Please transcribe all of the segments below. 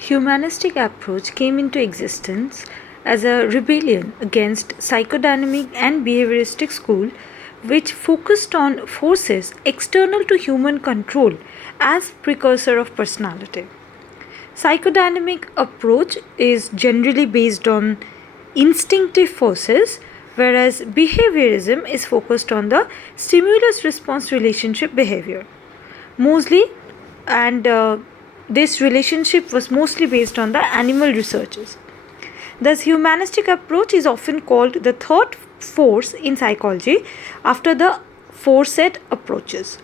Humanistic approach came into existence as a rebellion against psychodynamic and behavioristic school which focused on forces external to human control as precursor of personality. Psychodynamic approach is generally based on instinctive forces, whereas behaviorism is focused on the stimulus response relationship behavior. Mostly, and this relationship was mostly based on the animal researches. Thus, humanistic approach is often called the third force in psychology after the foresaid approaches.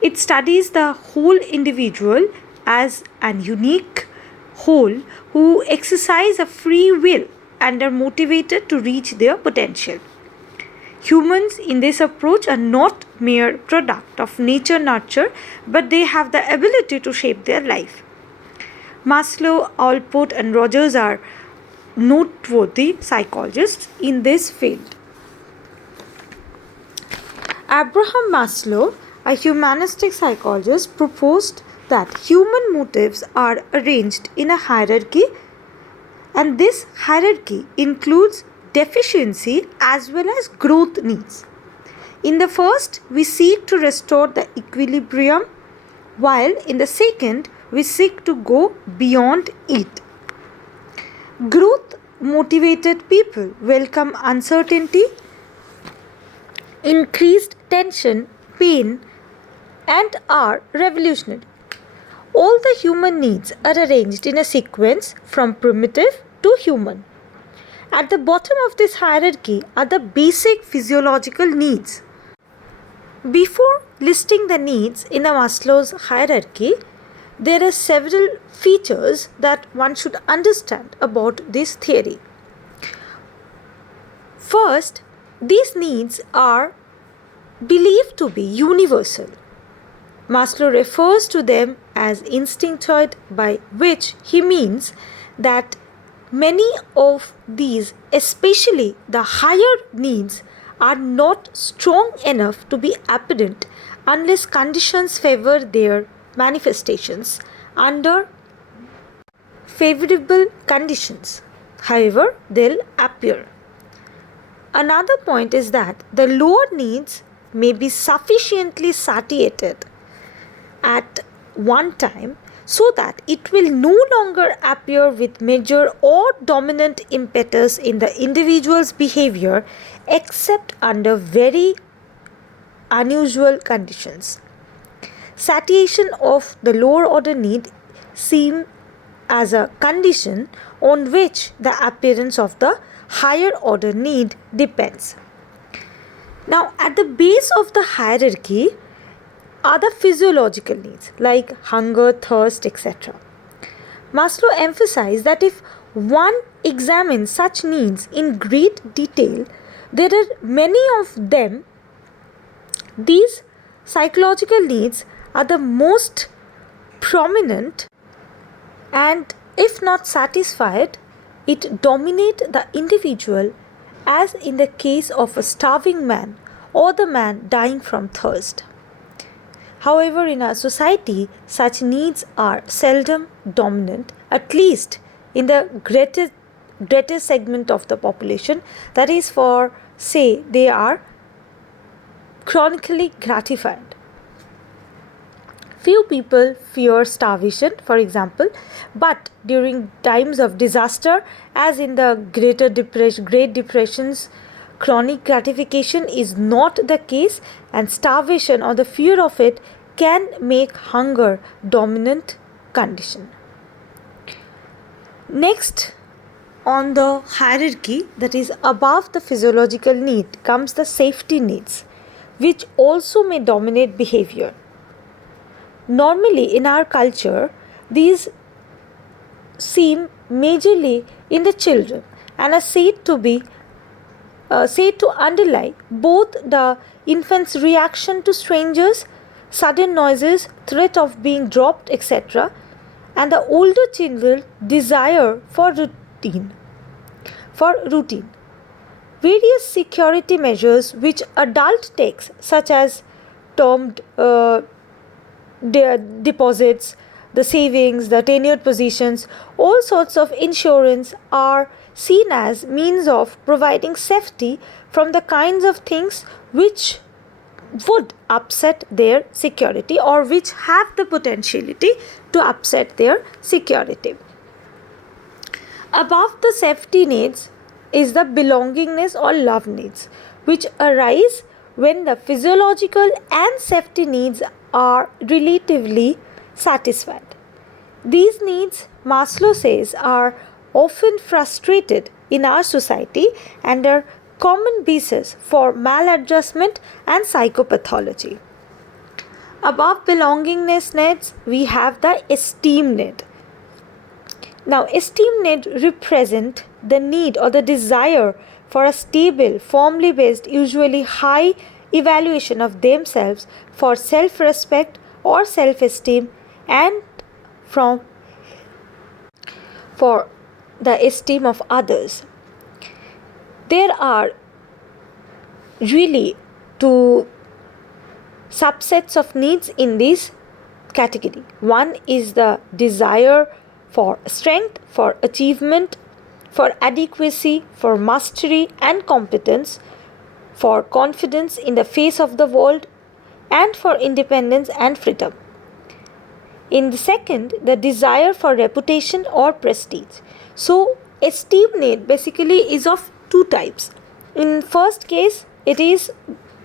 It studies the whole individual as an unique whole who exercise a free will and are motivated to reach their potential. Humans in this approach are not mere product of nature nurture, but they have the ability to shape their life. Maslow, Allport and Rogers are noteworthy psychologists in this field. Abraham Maslow, a humanistic psychologist, proposed that human motives are arranged in a hierarchy, and this hierarchy includes deficiency as well as growth needs. In the first, we seek to restore the equilibrium, while in the second, we seek to go beyond it. Growth motivated people welcome uncertainty, increased tension, pain, and are revolutionary. All the human needs are arranged in a sequence from primitive to human. At the bottom of this hierarchy are the basic physiological needs. Before listing the needs in a Maslow's hierarchy, there are several features that one should understand about this theory. First, these needs are believed to be universal. Maslow refers to them as instinctoid, by which he means that many of these, especially the higher needs, are not strong enough to be apparent unless conditions favor their manifestations under favorable conditions. However, they'll appear. Another point is that the lower needs may be sufficiently satiated at one time so that it will no longer appear with major or dominant impetus in the individual's behavior except under very unusual conditions. Satiation of the lower order need seem as a condition on which the appearance of the higher order need depends. Now, at the base of the hierarchy are the physiological needs like hunger, thirst, etc. Maslow emphasized that if one examines such needs in great detail, there are many of them. These psychological needs are the most prominent, and if not satisfied, it dominates the individual, as in the case of a starving man or the man dying from thirst. However, in our society, such needs are seldom dominant, at least in the greater segment of the population, that is, for say they are chronically gratified. Few people fear starvation, for example, but during times of disaster, as in the Great Depressions, chronic gratification is not the case, and starvation or the fear of it can make hunger dominant condition. Next on the hierarchy, that is above the physiological need, comes the safety needs, which also may dominate behavior. Normally in our culture, these seem majorly in the children and are said to underlie both the infant's reaction to strangers, sudden noises, threat of being dropped, etc., and the older children's desire for routine. Various security measures which adult takes, such as termed deposits, the savings, the tenured positions, all sorts of insurance are seen as means of providing safety from the kinds of things which would upset their security or which have the potentiality to upset their security. Above the safety needs is the belongingness or love needs, which arise when the physiological and safety needs are relatively satisfied. These needs, Maslow says, are often frustrated in our society and are common basis for maladjustment and psychopathology. Above belongingness needs, we have the esteem need. Now, esteem need represent the need or the desire for a stable, firmly based, usually high evaluation of themselves for self-respect or self-esteem and for the esteem of others. There are really two subsets of needs in this category. One is the desire for strength, for achievement, for adequacy, for mastery and competence, for confidence in the face of the world, and for independence and freedom. In the second, the desire for reputation or prestige. So, esteem need basically is of two types. In first case, it is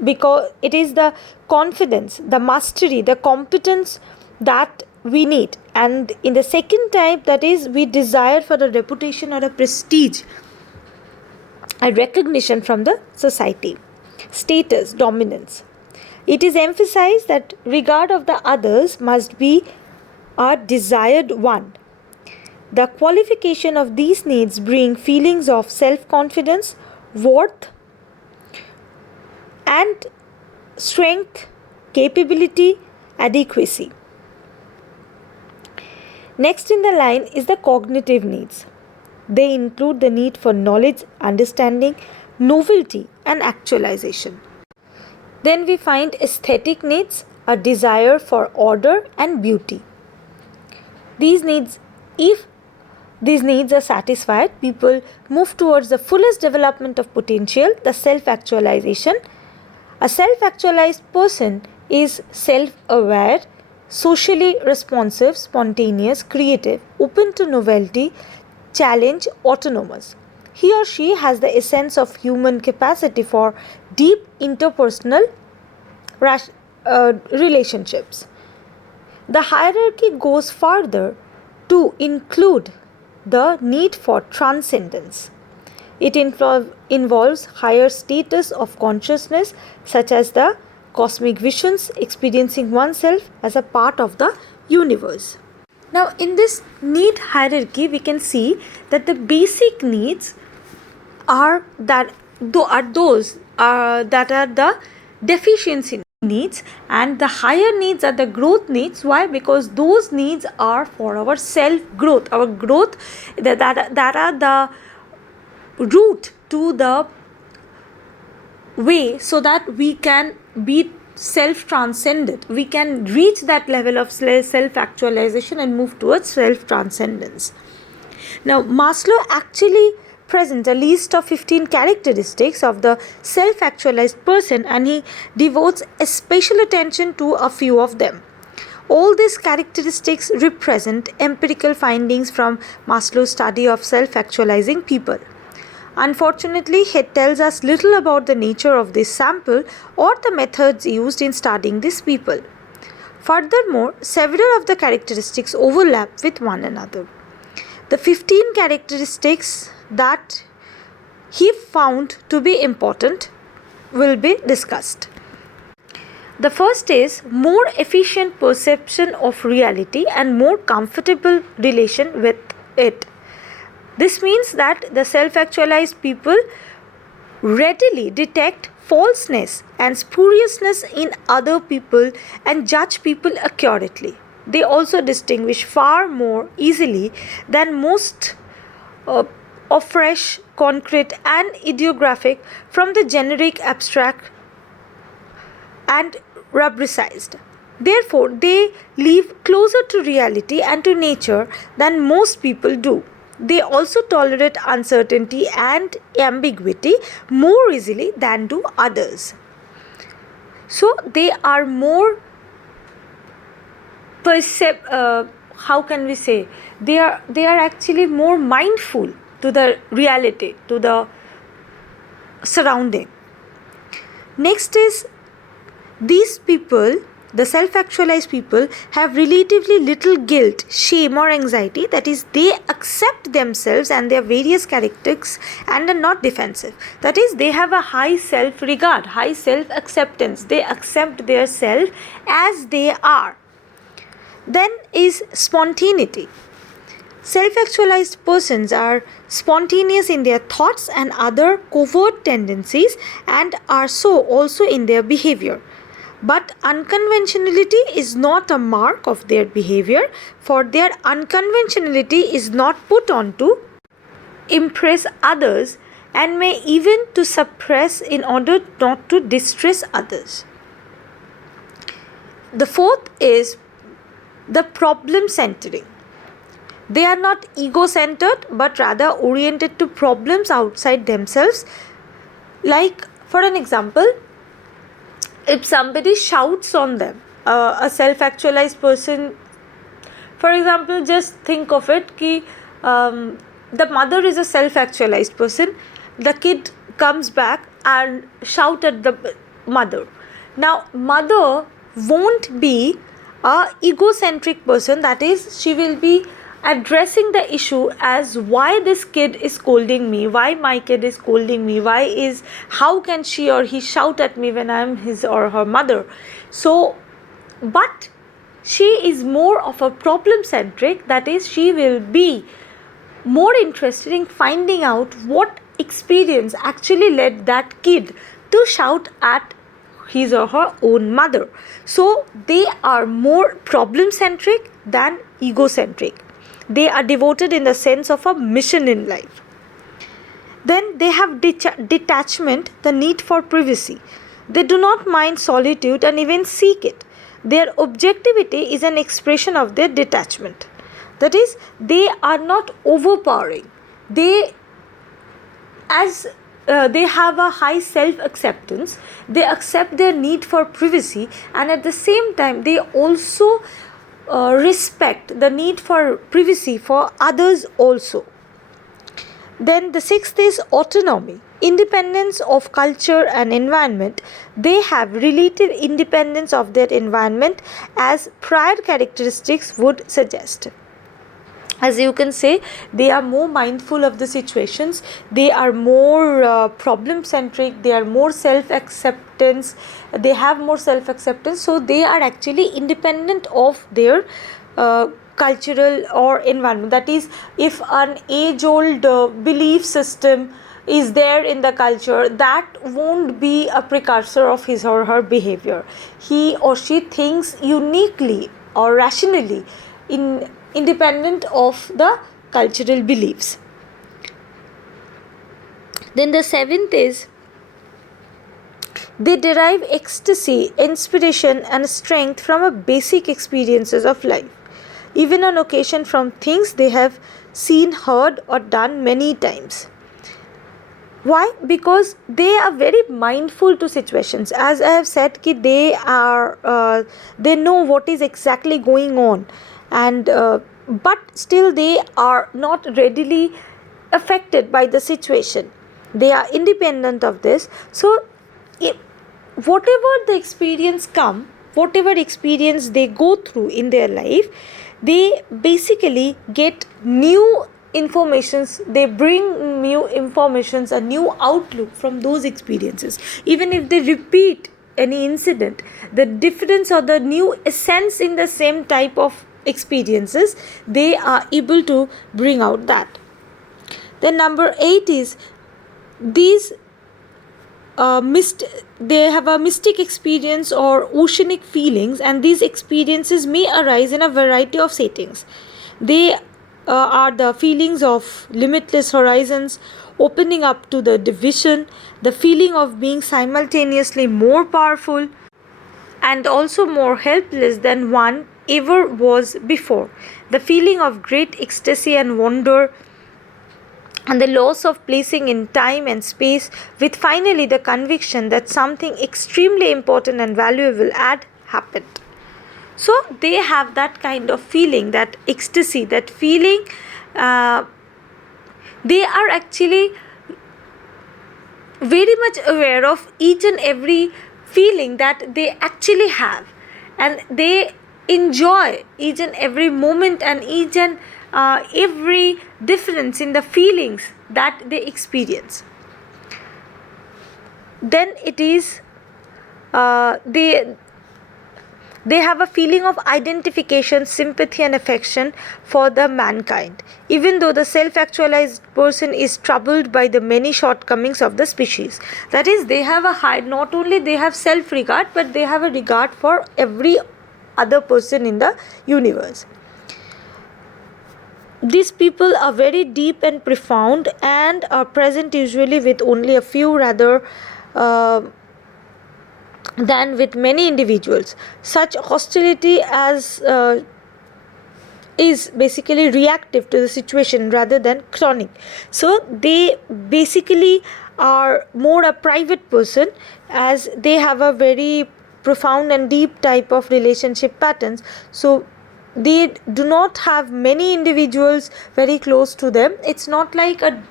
because it is the confidence, the mastery, the competence that we need, and in the second type, that is we desire for a reputation or a prestige, a recognition from the society, status, dominance. It is emphasized that regard of the others must be a desired one. The qualification of these needs bring feelings of self-confidence, worth and strength, capability, adequacy. Next in the line is the cognitive needs. They include the need for knowledge, understanding, novelty and actualization. Then we find aesthetic needs, a desire for order and beauty. If these needs are satisfied, people move towards the fullest development of potential, the self-actualization. A self-actualized person is self-aware, socially responsive, spontaneous, creative, open to novelty, challenge, autonomous. He or she has the essence of human capacity for deep interpersonal relationships. The hierarchy goes further to include the need for transcendence. It involves higher status of consciousness, such as the cosmic visions, experiencing oneself as a part of the universe. Now, in this need hierarchy, we can see that the basic needs are those that are the deficiency needs, and the higher needs are the growth needs. Why? Because those needs are for our self growth, our growth that are the route to the way so that we can be self-transcended. We can reach that level of self-actualization and move towards self-transcendence. Now, Maslow actually presents a list of 15 characteristics of the self-actualized person, and he devotes a special attention to a few of them. All these characteristics represent empirical findings from Maslow's study of self-actualizing people. Unfortunately, it tells us little about the nature of this sample or the methods used in studying these people. Furthermore, several of the characteristics overlap with one another. The 15 characteristics that he found to be important will be discussed. The first is more efficient perception of reality and more comfortable relation with it. This means that the self-actualized people readily detect falseness and spuriousness in other people and judge people accurately. They also distinguish far more easily than most of fresh, concrete and ideographic from the generic, abstract and rubricized. Therefore, they live closer to reality and to nature than most people do. They also tolerate uncertainty and ambiguity more easily than do others. So they are more how can we say, they are actually more mindful to the reality, to the surrounding. Next is, these people, the self-actualized people, have relatively little guilt, shame or anxiety. That is, they accept themselves and their various characteristics and are not defensive. That is, they have a high self-regard, high self-acceptance. They accept their self as they are. Then is spontaneity. Self-actualized persons are spontaneous in their thoughts and other covert tendencies, and are so also in their behavior. But unconventionality is not a mark of their behavior, for their unconventionality is not put on to impress others and may even to suppress in order not to distress others. The fourth is the problem centering. They are not ego-centered but rather oriented to problems outside themselves. Like, for an example, if somebody shouts on them, a self-actualized person, for example, just think of it ki the mother is a self-actualized person, the kid comes back and shout at the mother. Now mother won't be a egocentric person, that is, she will be addressing the issue as why this kid is scolding me, why my kid is scolding me, how can she or he shout at me when I am his or her mother. So, but she is more of a problem centric, that is, she will be more interested in finding out what experience actually led that kid to shout at his or her own mother. So they are more problem centric than egocentric. They are devoted in the sense of a mission in life. Then they have detachment, the need for privacy. They do not mind solitude and even seek it. Their objectivity is an expression of their detachment. That is, they are not overpowering. They have a high self-acceptance. They accept their need for privacy, and at the same time they also respect the need for privacy for others also. Then the sixth is autonomy, independence of culture and environment. They have relative independence of their environment, as prior characteristics would suggest. As you can say, they are more mindful of the situations, they are more problem centric, they are more self-acceptance, they have more self-acceptance, so they are actually independent of their cultural or environment. That is, if an age-old belief system is there in the culture, that won't be a precursor of his or her behavior. He or she thinks uniquely or rationally independent of the cultural beliefs. Then the seventh is, they derive ecstasy, inspiration and strength from a basic experiences of life, even on occasion from things they have seen, heard or done many times. Why? Because they are very mindful to situations. As I have said, they know what is exactly going on, and but still they are not readily affected by the situation. They are independent of this. So whatever the experience whatever experience they go through in their life, they basically get new informations, they bring new informations, a new outlook from those experiences. Even if they repeat any incident, the difference or the new essence in the same type of experiences, they are able to bring out that. Then number 8 is, these they have a mystic experience or oceanic feelings, and these experiences may arise in a variety of settings. They are the feelings of limitless horizons, opening up to the division, the feeling of being simultaneously more powerful and also more helpless than one ever was before. The feeling of great ecstasy and wonder, and the loss of placing in time and space, with finally the conviction that something extremely important and valuable had happened. So they have that kind of feeling, that ecstasy, that feeling. They are actually very much aware of each and every feeling that they actually have, and they enjoy each and every moment and each and every difference in the feelings that they experience. Then it is they have a feeling of identification, sympathy, and affection for the mankind, even though the self-actualized person is troubled by the many shortcomings of the species. That is, they have a high, not only they have self-regard, but they have a regard for every other person in the universe. These people are very deep and profound and are present usually with only a few rather than with many individuals. Such hostility as is basically reactive to the situation rather than chronic. So they basically are more a private person, as they have a very profound and deep type of relationship patterns. So they do not have many individuals very close to them. It's not like a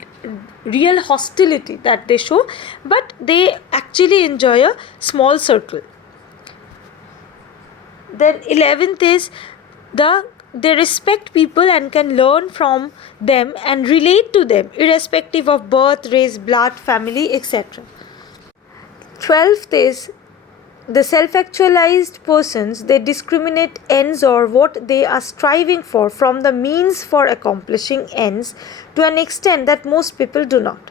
real hostility that they show, but they actually enjoy a small circle. Then 11th is they respect people and can learn from them and relate to them irrespective of birth, race, blood, family, etc. 12th is the self-actualized persons, they discriminate ends or what they are striving for from the means for accomplishing ends to an extent that most people do not.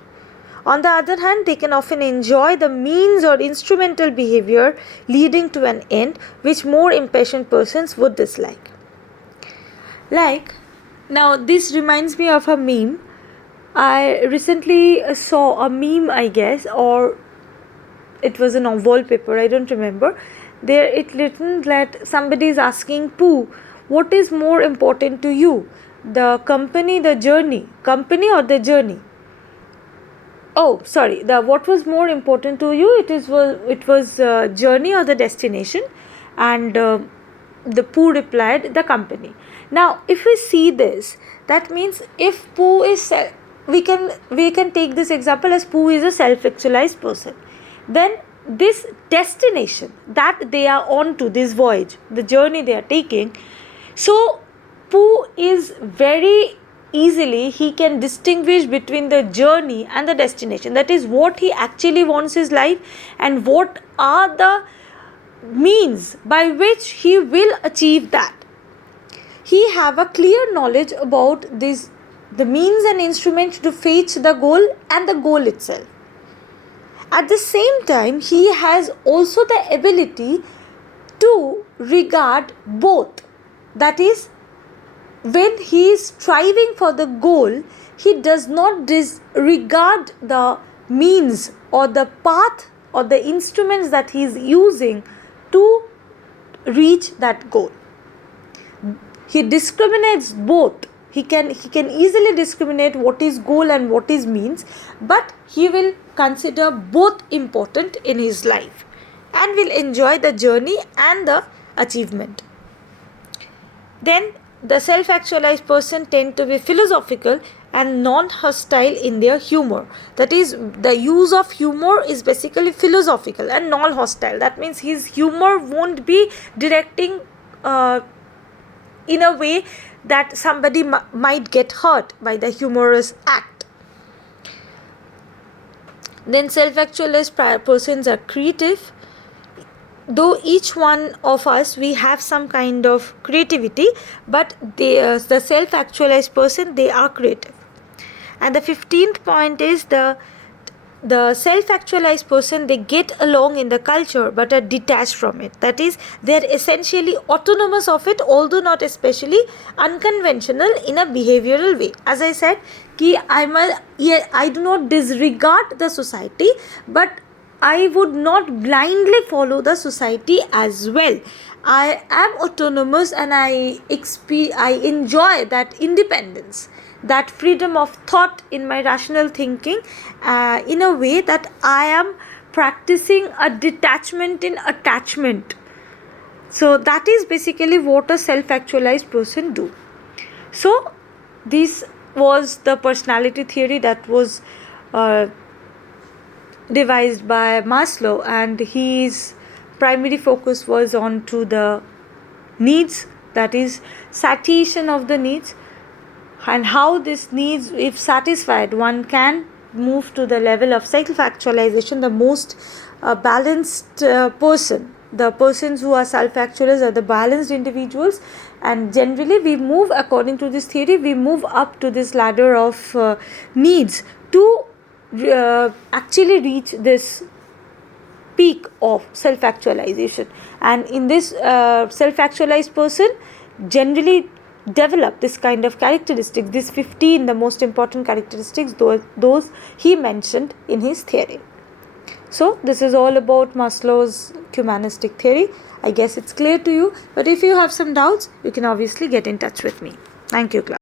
On the other hand, they can often enjoy the means or instrumental behavior leading to an end which more impatient persons would dislike. Like, now this reminds me of a meme. I recently saw a meme, I guess, or it was a wallpaper, I don't remember. There it written that somebody is asking Pooh, what is more important to you, the company, the journey, company or the journey? Oh, sorry. What was more important to you? It was journey or the destination, and the Pooh replied, the company. Now, if we see this, that means if Pooh is we can take this example as Pooh is a self-actualized person. Then this destination that they are on to, this voyage, the journey they are taking, so Pooh is very easily, he can distinguish between the journey and the destination. That is what he actually wants his life and what are the means by which he will achieve that. He have a clear knowledge about this, the means and instruments to fetch the goal and the goal itself. At the same time, he has also the ability to regard both. That is, when he is striving for the goal, he does not disregard the means or the path or the instruments that he is using to reach that goal. He discriminates both. He can easily discriminate what is goal and what is means, but he will consider both important in his life and will enjoy the journey and the achievement. Then the self-actualized person tend to be philosophical and non-hostile in their humor. That is, the use of humor is basically philosophical and non-hostile. That means his humor won't be directing in a way that somebody might get hurt by the humorous act. Then self-actualized persons are creative. Though each one of us, we have some kind of creativity, but the self-actualized person, they are creative. And the 15th point is the self-actualized person, they get along in the culture but are detached from it. That is, they are essentially autonomous of it, although not especially unconventional in a behavioral way. As I said, I do not disregard the society, but I would not blindly follow the society as well. I am autonomous and I enjoy that independence, that freedom of thought in my rational thinking, in a way that I am practicing a detachment in attachment. So that is basically what a self-actualized person do. So this was the personality theory that was devised by Maslow, and his primary focus was on to the needs, that is satiation of the needs, and how this needs, if satisfied, one can move to the level of self-actualization, the most balanced person. The persons who are self-actualized are the balanced individuals, and generally we move, according to this theory, we move up to this ladder of needs to actually reach this peak of self-actualization. And in this self-actualized person generally develop this kind of characteristics, this 15, the most important characteristics, those he mentioned in his theory. So this is all about Maslow's humanistic theory. I guess it's clear to you, but if you have some doubts, you can obviously get in touch with me. Thank you, class.